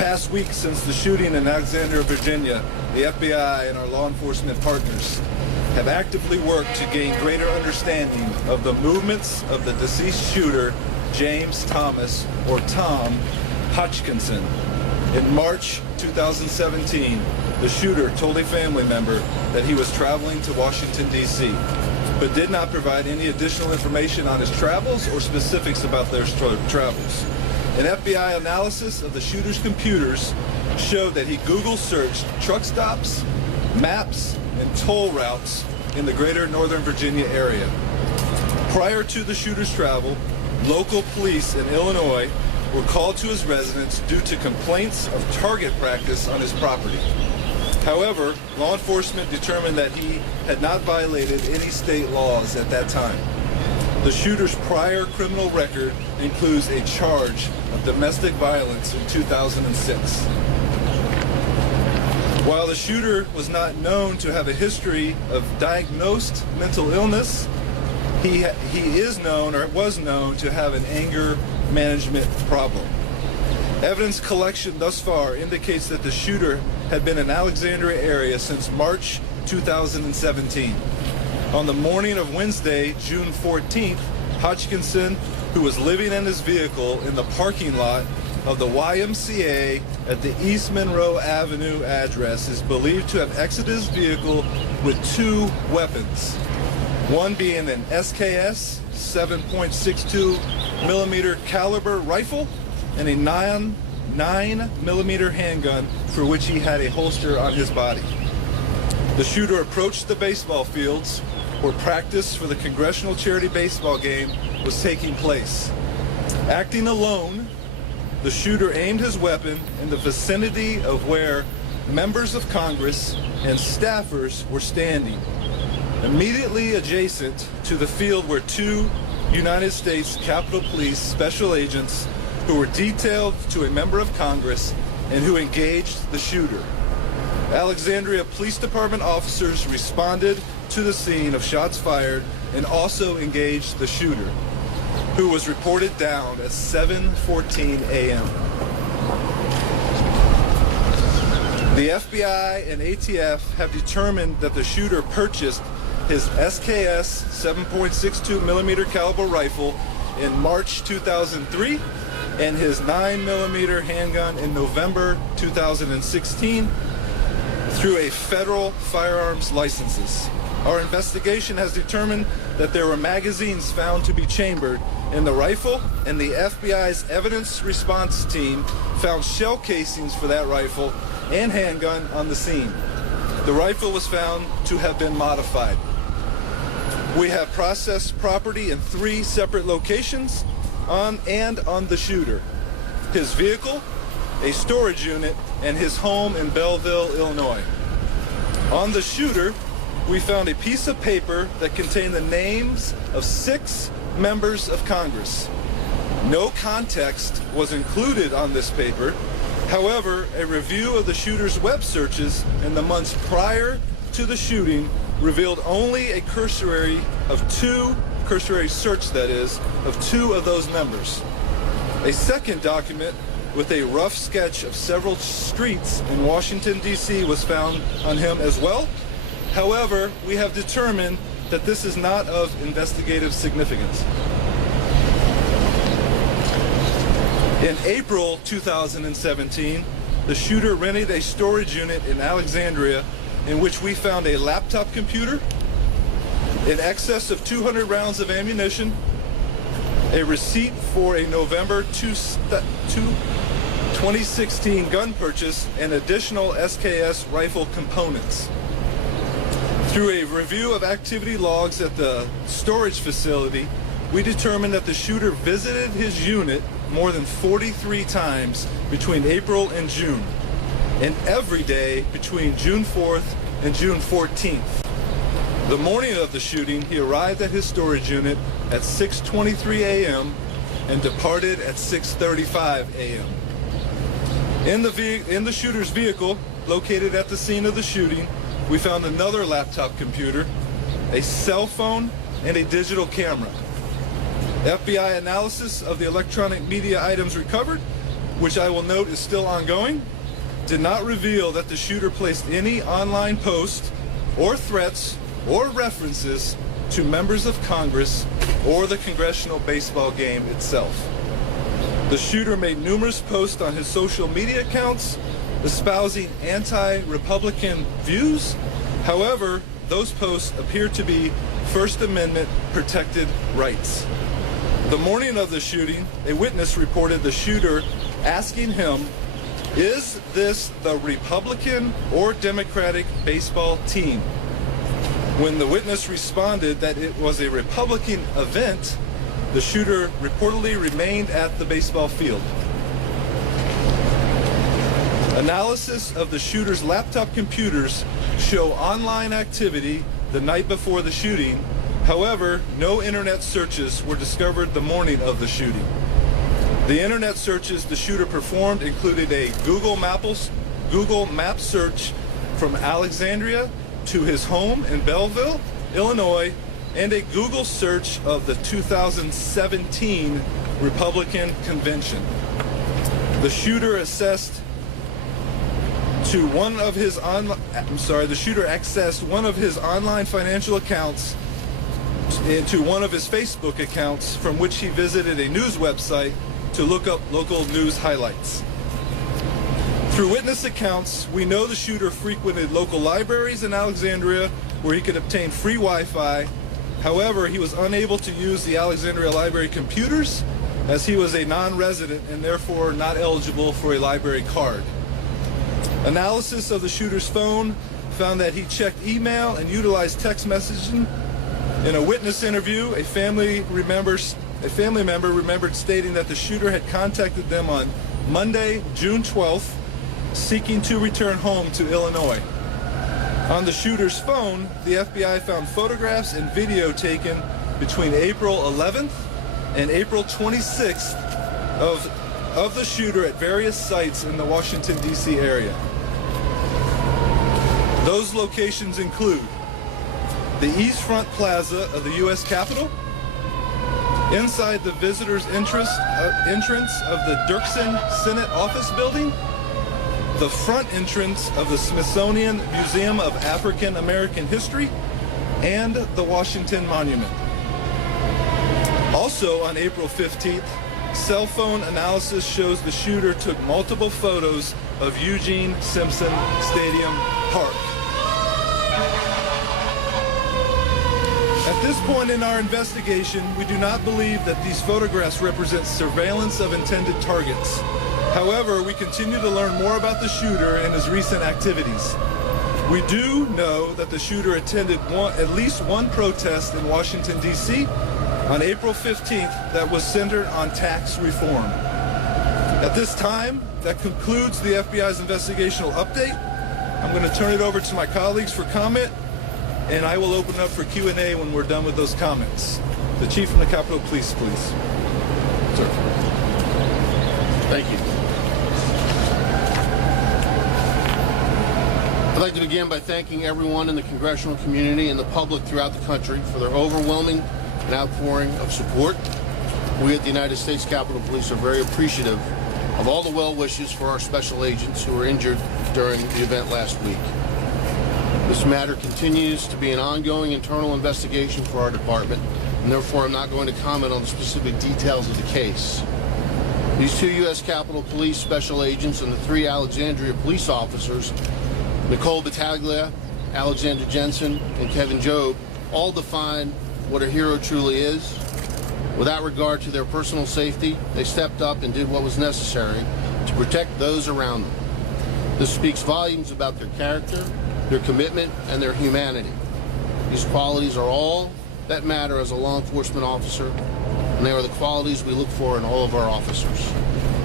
past week since the shooting in Alexandria, Virginia, the FBI and our law enforcement partners have actively worked to gain greater understanding of the movements of the deceased shooter, James Thomas, or Tom, Hodgkinson. In March 2017, the shooter told a family member that he was traveling to Washington, D.C., but did not provide any additional information on his travels or specifics about their travels. An FBI analysis of the shooter's computers showed that he Google searched truck stops, maps, and toll routes in the greater Northern Virginia area. Prior to the shooter's travel, local police in Illinois were called to his residence due to complaints of target practice on his property. However, law enforcement determined that he had not violated any state laws at that time. The shooter's prior criminal record includes a charge of domestic violence in 2006. While the shooter was not known to have a history of diagnosed mental illness, he is known, or was known, to have an anger management problem. Evidence collection thus far indicates that the shooter had been in Alexandria area since March 2017. On the morning of Wednesday, June 14th, Hodgkinson, who was living in his vehicle in the parking lot of the YMCA at the East Monroe Avenue address, is believed to have exited his vehicle with two weapons, one being an SKS 7.62 millimeter caliber rifle and a 9 millimeter handgun for which he had a holster on his body. The shooter approached the baseball fields where practice for the congressional charity baseball game was taking place. Acting alone, the shooter aimed his weapon in the vicinity of where members of Congress and staffers were standing. Immediately adjacent to the field were two United States Capitol Police special agents who were detailed to a member of Congress and who engaged the shooter. Alexandria Police Department officers responded to the scene of shots fired and also engaged the shooter, who was reported down at 7:14 a.m. The FBI and ATF have determined that the shooter purchased his SKS 7.62 millimeter caliber rifle in March 2003 and his 9 millimeter handgun in November 2016 through a federal firearms licenses. Our investigation has determined that there were magazines found to be chambered in the rifle, and the FBI's evidence response team found shell casings for that rifle and handgun on the scene. The rifle was found to have been modified. We have processed property in 3 separate locations on the shooter: his vehicle, a storage unit, and his home in Belleville, Illinois. On the shooter, we found a piece of paper that contained the names of 6 members of Congress. No context was included on this paper. However, a review of the shooter's web searches in the months prior to the shooting revealed only a cursory search, that is, of 2 of those members. A second document with a rough sketch of several streets in Washington, D.C. was found on him as well. However, we have determined that this is not of investigative significance. In April 2017, the shooter rented a storage unit in Alexandria in which we found a laptop computer, in excess of 200 rounds of ammunition, a receipt for a November 2016 gun purchase, and additional SKS rifle components. Through a review of activity logs at the storage facility, we determined that the shooter visited his unit more than 43 times between April and June, and every day between June 4th and June 14th. The morning of the shooting, he arrived at his storage unit at 6:23 a.m. and departed at 6:35 a.m. In the shooter's vehicle, located at the scene of the shooting, we found another laptop computer, a cell phone, and a digital camera. FBI analysis of the electronic media items recovered which I will note is still ongoing, did not reveal that the shooter placed any online posts or threats or references to members of Congress or the congressional baseball game itself. The shooter made numerous posts on his social media accounts espousing anti-Republican views. However, those posts appear to be First Amendment protected rights. The morning of the shooting, a witness reported the shooter asking him, "Is this the Republican or Democratic baseball team?" When the witness responded that it was a Republican event, the shooter reportedly remained at the baseball field. Analysis of the shooter's laptop computers show online activity the night before the shooting. However, no internet searches were discovered the morning of the shooting. The internet searches the shooter performed included a Google Maps search from Alexandria to his home in Belleville, Illinois, and a Google search of the 2017 Republican convention. The shooter accessed one of his online financial accounts into one of his Facebook accounts, from which he visited a news website to look up local news highlights. Through witness accounts, we know the shooter frequented local libraries in Alexandria where he could obtain free Wi-Fi. However, he was unable to use the Alexandria Library computers as he was a non-resident and therefore not eligible for a library card. Analysis of the shooter's phone found that he checked email and utilized text messaging. In a witness interview, a family member remembered stating that the shooter had contacted them on Monday, June 12th, seeking to return home to Illinois. On the shooter's phone, the FBI found photographs and video taken between April 11th and April 26th of the shooter at various sites in the Washington, D.C. area. Those locations include the East Front Plaza of the U.S. Capitol, inside the visitors' entrance of the Dirksen Senate Office Building, the front entrance of the Smithsonian Museum of African American History, and the Washington Monument. Also on April 15th, cell phone analysis shows the shooter took multiple photos of Eugene Simpson Stadium Park. At this point in our investigation, we do not believe that these photographs represent surveillance of intended targets. However, we continue to learn more about the shooter and his recent activities. We do know that the shooter attended at least one protest in Washington, D.C. on April 15th that was centered on tax reform. At this time, that concludes the FBI's investigational update. I'm going to turn it over to my colleagues for comment, and I will open up for Q&A when we're done with those comments. The Chief from the Capitol Police, please. Sir. Thank you. I'd like to begin by thanking everyone in the congressional community and the public throughout the country for their overwhelming and outpouring of support. We at the United States Capitol Police are very appreciative of all the well wishes for our special agents who were injured during the event last week. This matter continues to be an ongoing internal investigation for our department, and therefore I'm not going to comment on the specific details of the case. These two U.S. Capitol Police special agents and the three Alexandria police officers, Nicole Battaglia, Alexander Jensen, and Kevin Jobe, all define what a hero truly is. Without regard to their personal safety, they stepped up and did what was necessary to protect those around them. This speaks volumes about their character, their commitment, and their humanity. These qualities are all that matter as a law enforcement officer, and they are the qualities we look for in all of our officers.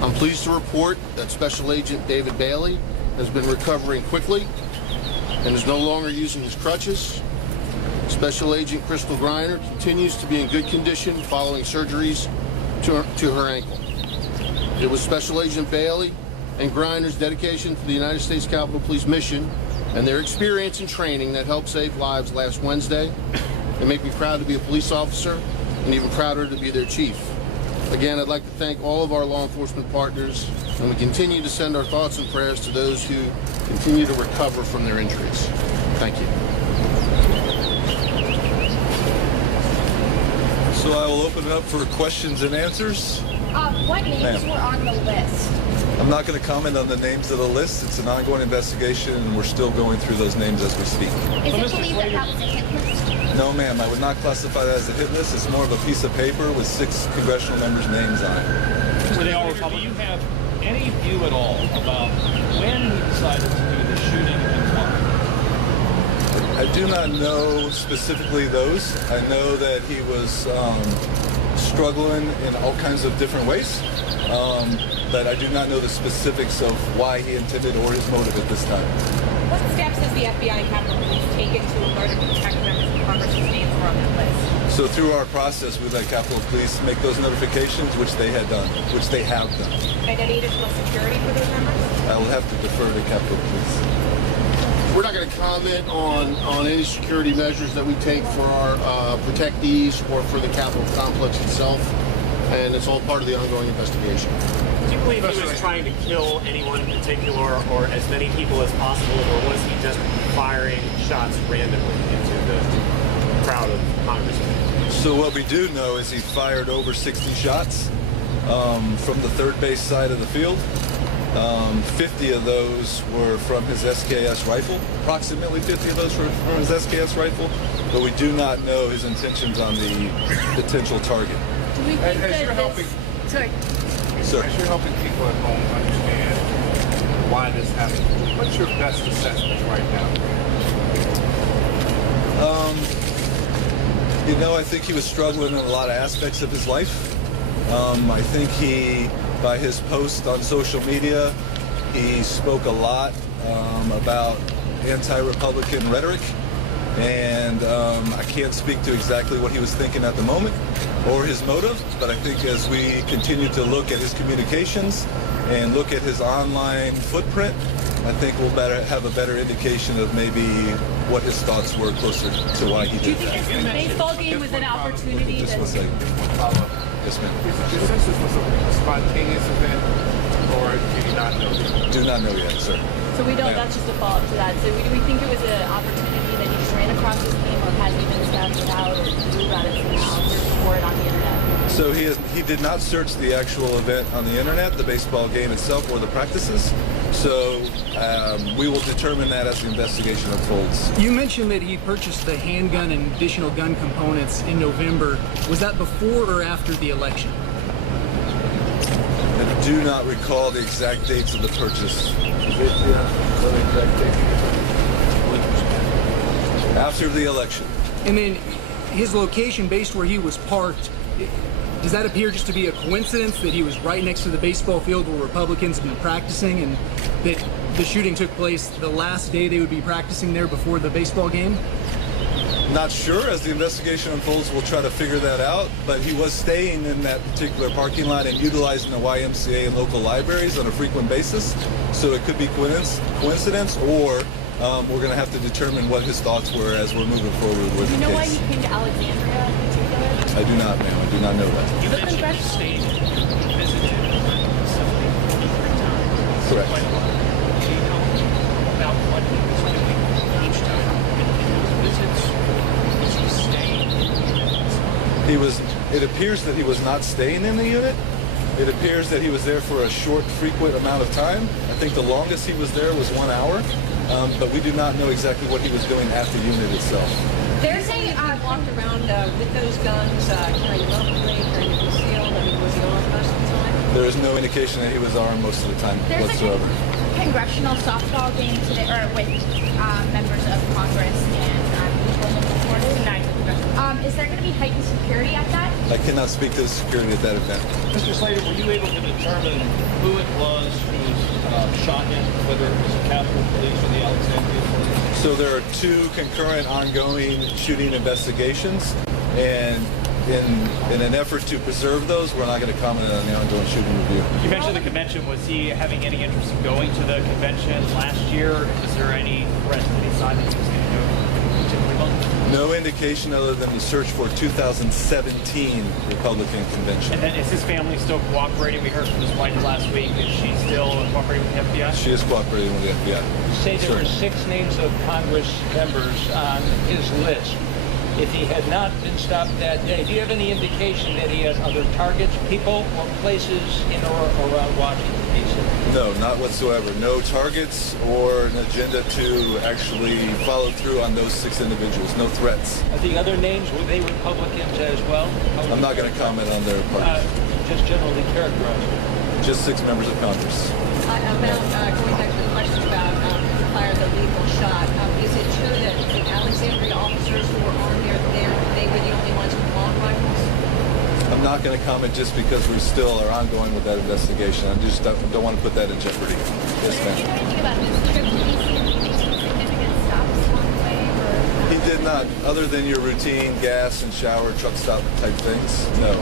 I'm pleased to report that Special Agent David Bailey has been recovering quickly and is no longer using his crutches. Special Agent Crystal Griner continues to be in good condition following surgeries to her ankle. It was Special Agent Bailey and Griner's dedication to the United States Capitol Police mission and their experience and training that helped save lives last Wednesday. They make me proud to be a police officer and even prouder to be their chief. Again, I'd like to thank all of our law enforcement partners, and we continue to send our thoughts and prayers to those who continue to recover from their injuries. Thank you. So I will open it up for questions and answers. What names were on the list? I'm not going to comment on the names of the list. It's an ongoing investigation, and we're still going through those names as we speak. Is it believed that that was a hit list? No, ma'am. I would not classify that as a hit list. It's more of a piece of paper with 6 congressional members' names on it. Were they all Republican? Do you have any view at all about when he decided to do the shooting and why? I do not know specifically those. I know that he was struggling in all kinds of different ways, but I do not know the specifics of why he intended or his motive at this time. What steps has the FBI and Capitol Police taken to alert and protect members of Congress whose names were on that list? So through our process, we let Capitol Police make those notifications, which they have done. And any additional security for those members? I will have to defer to Capitol Police. We're not going to comment on any security measures that we take for our protectees or for the Capitol complex itself, and it's all part of the ongoing investigation. Do you believe he was trying to kill anyone in particular or as many people as possible, or was he just firing shots randomly into the crowd of congressmen? So what we do know is he fired over 60 shots from the third base side of the field. 50 of those were from his SKS rifle. Approximately 50 of those were from his SKS rifle, but we do not know his intentions on the potential target. Do we think As you're helping, Sorry. Sir. as you're helping people at home understand why this happened, what's your best assessment right now? I think he was struggling in a lot of aspects of his life. I think by his post on social media, he spoke a lot about anti-Republican rhetoric, and I can't speak to exactly what he was thinking at the moment or his motive, but I think as we continue to look at his communications and look at his online footprint, I think we'll have a better indication of maybe what his thoughts were closer to why he Do you did think that. this baseball game was an opportunity Just to... one second. Follow-up. Yes, ma'am. Your sense this was a spontaneous event, or do you not know? Do not know yet, sir. So we don't, Yeah. that's just a follow-up to that. So do we think it was an opportunity that he just ran across his name, or has he been scouted out, or knew about it somehow, searched for it on the internet? So he did not search the actual event on the internet, the baseball game itself, or the practices. So we will determine that as the investigation unfolds. You mentioned that he purchased the handgun and additional gun components in November. Was that before or after the election? I do not recall the exact dates of the purchase. After the election. And then his location based where he was parked, does that appear just to be a coincidence that he was right next to the baseball field where Republicans have been practicing, and that the shooting took place the last day they would be practicing there before the baseball game? Not sure. As the investigation unfolds, we'll try to figure that out. But he was staying in that particular parking lot and utilizing the YMCA and local libraries on a frequent basis. So it could be coincidence, or we're going to have to determine what his thoughts were as we're moving forward with Do you the know why case. he came to Alexandria in particular? I do not, ma'am. I do not know that. You The mentioned you congressional- stayed and visited the facility 3 times. Correct. Quite a lot. Do you know about what he was doing each time in his visits? Was he staying in the units? It appears that he was not staying in the unit. It appears that he was there for a short, frequent amount of time. I think the longest he was there was 1 hour, but we do not know exactly what he was doing at the unit itself. They're saying he walked around with those guns, carrying openly, carrying concealed. I mean, was he armed most of the time? There is no indication that he was armed most of the time There's whatsoever. a congressional softball game today, or with members of Congress and tonight. Is there going to be heightened security at that? I cannot speak to the security at that event. Mr. Slater, were you able to determine who it was who shot him, whether it was the Capitol Police or the Alexandria Police? So there are 2 concurrent ongoing shooting investigations, and in an effort to preserve those, we're not going to comment on the ongoing shooting review. You mentioned the convention. Was he having any interest in going to the convention last year? Is there any threat that he signed that he was going to go? typically vote? No indication other than the search for 2017 Republican convention. And then is his family still cooperating? We heard from his wife last week. Is she still cooperating with the FBI? She is cooperating with the FBI. Say there Sure. were 6 names of Congress members on his list. If he had not been stopped that day, do you have any indication that he has other targets, people, or places in or around Washington, D.C.? No, not whatsoever. No targets or an agenda to actually follow through on those 6 individuals. No threats. Are the other names, were they Republicans as well? I'm not going to comment on their parties. Just generally characterized. Just 6 members of Congress. About going back to the question about who fired the lethal shot, is it true that the Alexandria officers who were on there, they were the only ones with long rifles? I'm not going to comment just because we still are ongoing with that investigation. I just don't want to put that in jeopardy. Yes, Do you know ma'am. anything about this trip to DC and making some significant stops along the way? Or He did not, other than your routine gas and shower, truck stop type things. No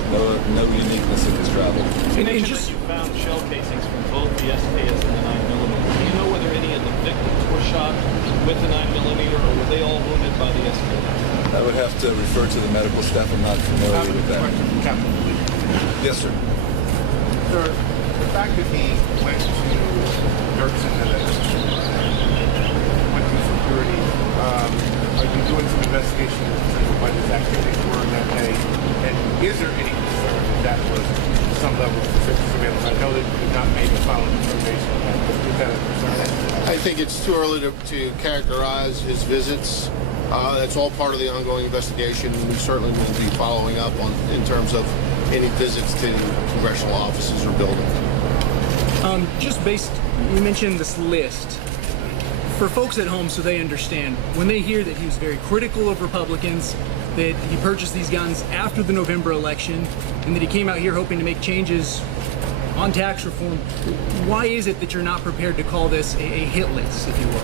uniqueness in his travel. You And mentioned just- that you found shell casings from both the SAS and the 9mm. Do you know whether any of the victims were shot with the 9mm or were they all wounded by the SAS? I would have to refer to the medical staff. I'm not familiar with that. Yes, sir. Sir, the fact that he went to Dirksen and went through security, are you doing some investigation into what his activities were that day? And is there any concern that was some level of surveillance? I know that you've not made a final determination on that, but is that a concern? I think it's too early to characterize his visits. That's all part of the ongoing investigation. We certainly will be following up in terms of any visits to congressional offices or buildings. You mentioned this list. For folks at home, so they understand, when they hear that he was very critical of Republicans, that he purchased these guns after the November election, and that he came out here hoping to make changes on tax reform, why is it that you're not prepared to call this a hit list, if you will?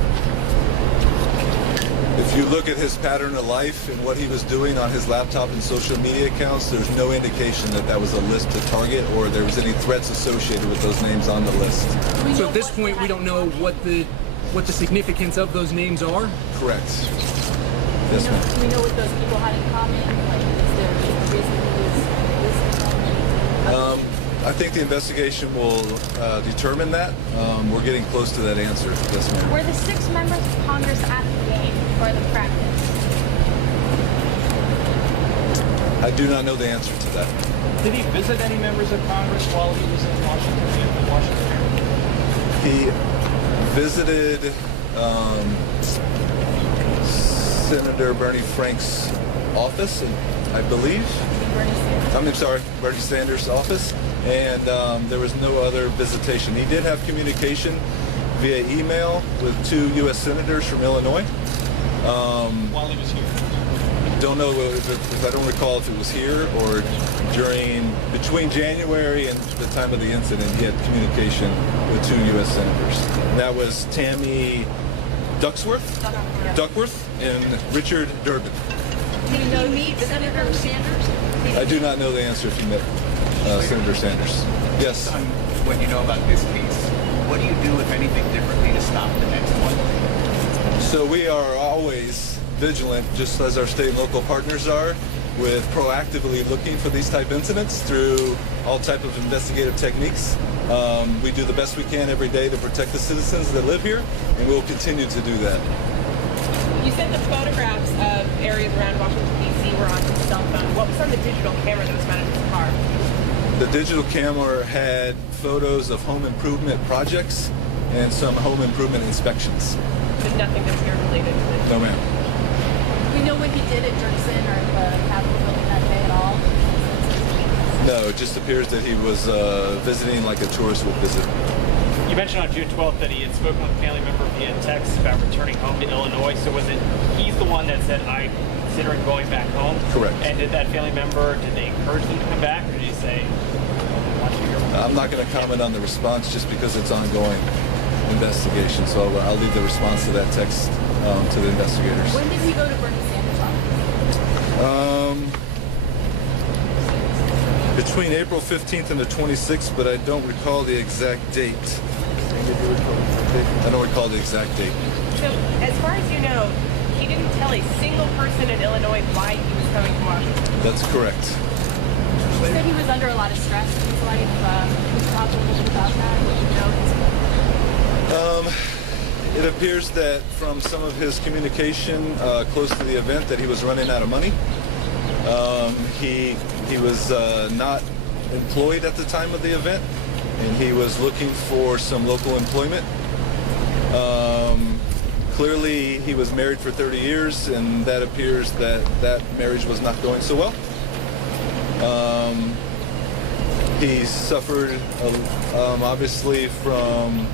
If you look at his pattern of life and what he was doing on his laptop and social media accounts, there's no indication that that was a list to target or there was any threats associated with those names on the list. So at this point, we don't know what the significance of those names are? Correct. Yes, ma'am. Do we know what those people had in common? Like, is there a reason he was listed? I think the investigation will determine that. We're getting close to that answer. Yes, ma'am. were the 6 members of Congress at the game or the practice? I do not know the answer to that. Did he visit any members of Congress while he was in Washington? He visited Senator Bernie Frank's office, I believe. Bernie Sanders' office, and there was no other visitation. He did have communication via email with 2 U.S. senators from Illinois. While he was here? Don't know if I don't recall if it was here or between January and the time of the incident. He had communication with 2 U.S. senators. And that was Tammy Duckworth and Richard Durbin. Did you meet Senator Sanders? I do not know the answer if you met Senator Sanders. Yes. What you know about this case, what do you do, if anything, differently to stop the next one? So we are always vigilant, just as our state and local partners are, with proactively looking for these type incidents through all type of investigative techniques. We do the best we can every day to protect the citizens that live here, and we'll continue to do that. You said the photographs of areas around Washington, D.C. were on his cell phone. What was on the digital camera that was mounted in his car? The digital camera had photos of home improvement projects and some home improvement inspections. But nothing that's here related to this? No, ma'am. Do we know when he did at Dirksen or the Capitol building that day at all? No, it just appears that he was visiting like a tourist would visit. You mentioned on June 12th that he had spoken with a family member via text about returning home to Illinois. So was it he's the one that said, I'm considering going back home? Correct. And did that family member, did they encourage them to come back, or did he say, I want you here? I'm not going to comment on the response just because it's ongoing investigation. So I'll leave the response to that text to the investigators. When did he go to Bernie Sanders' office? Between April 15th and the 26th, but I don't recall the exact date. I don't recall the exact date. So, as far as you know, he didn't tell a single person in Illinois why he was coming to Washington. That's correct. He said he was under a lot of stress in his life. Could you talk a little bit about that? What you know? It appears that from some of his communication close to the event that he was running out of money. He was not employed at the time of the event, and he was looking for some local employment. Clearly, he was married for 30 years, and that appears that that marriage was not going so well. He suffered, obviously, from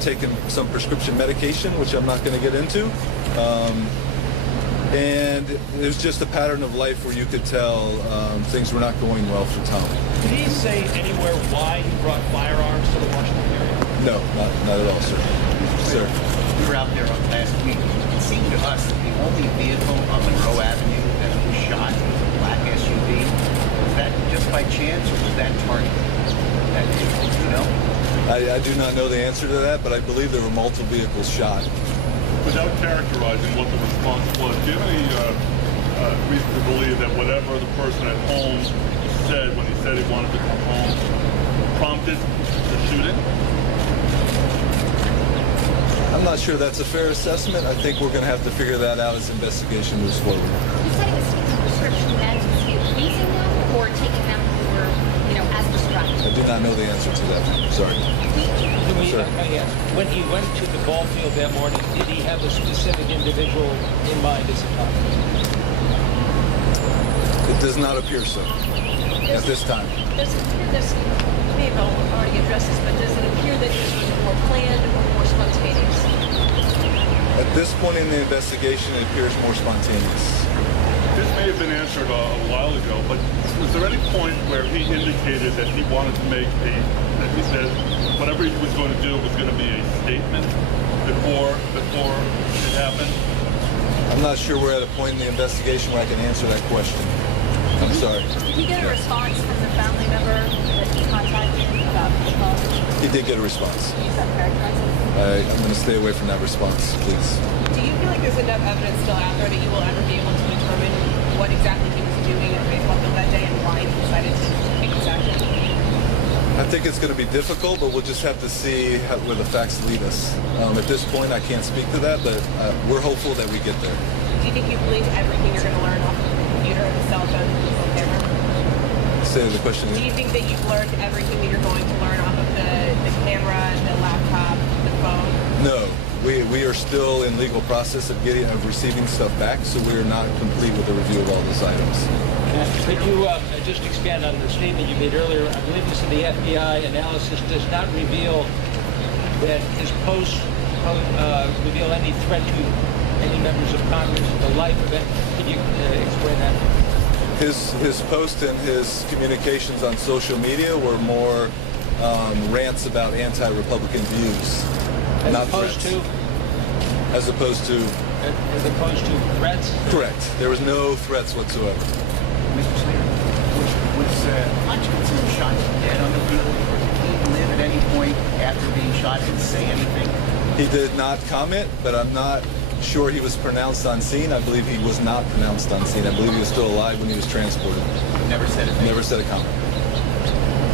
taking some prescription medication, which I'm not going to get into. And it was just a pattern of life where you could tell things were not going well for Tom. Did he say anywhere why he brought firearms to the Washington area? No, not at all, sir. Sir. We were out there last week. It seemed to us that the only vehicle on Monroe Avenue that was shot was a black SUV. Was that just by chance, or was that targeted? That vehicle, do you know? I do not know the answer to that, but I believe there were multiple vehicles shot. Without characterizing what the response was, do you have any reason to believe that whatever the person at home said when he said he wanted to come home prompted the shooting? I'm not sure that's a fair assessment. I think we're going to have to figure that out as investigation moves forward. You said he was taking prescription meds. Was he abusing them or taking them for, as prescribed? I do not know the answer to that. Sorry. When he went to the ball field that morning, did he have a specific individual in mind as a target? It does not appear so at this time. Does it appear this, you may have already addressed this, but does it appear that this was more planned or more spontaneous? At this point in the investigation, it appears more spontaneous. This may have been answered a while ago, but was there any point where he indicated that he wanted to make that he said whatever he was going to do was going to be a statement before it happened? I'm not sure we're at a point in the investigation where I can answer that question. I'm sorry. Did he get a response from the family member that he contacted about the call? He did get a response. Is that characterized? I'm going to stay away from that response, please. Do you feel like there's enough evidence still out there that you will ever be able to determine what exactly he was doing at the baseball field that day and why he decided to take this action? I think it's going to be difficult, but we'll just have to see where the facts lead us. At this point, I can't speak to that, but we're hopeful that we get there. Do you think you believe everything you're going to learn off of the computer, the cell phone, and the camera? Say the question Do again. you think that you've learned everything that you're going to learn off of the camera, the laptop, the phone? No. We are still in legal process of receiving stuff back, so we are not complete with the review of all those items. Could you just expand on the statement you made earlier? I believe you said the FBI analysis does not reveal that his posts reveal any threat to any members of Congress, the life of it. Can you explain that? His post and his communications on social media were more rants about anti-Republican views. As not opposed threats. to? As opposed to? As opposed to threats? Correct. There was no threats whatsoever. Mr. Slater, was Hutchinson shot dead on the field, or did he live at any point after being shot and say anything? He did not comment, but I'm not sure he was pronounced on scene. I believe he was not pronounced on scene. I believe he was still alive when he was transported. Never said a thing? Never said a comment.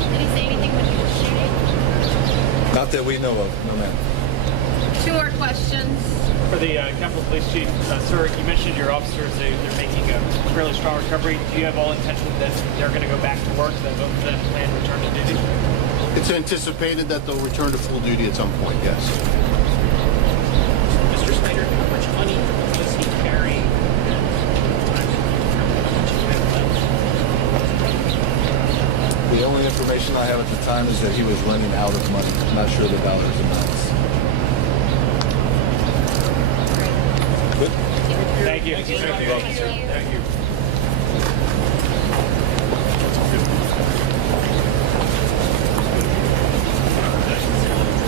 Did he say anything when he was shooting? Not that we know of, no ma'am. 2 more questions. For the Capitol Police Chief, sir, you mentioned your officers, they're making a fairly strong recovery. Do you have all intention that they're going to go back to work, that both of them plan to return to duty? It's anticipated that they'll return to full duty at some point, yes. Mr. Snyder, how much money was he carrying? The only information I have at the time is that he was running out of money. I'm not sure the dollars amounts. Good? Thank you. Thank you.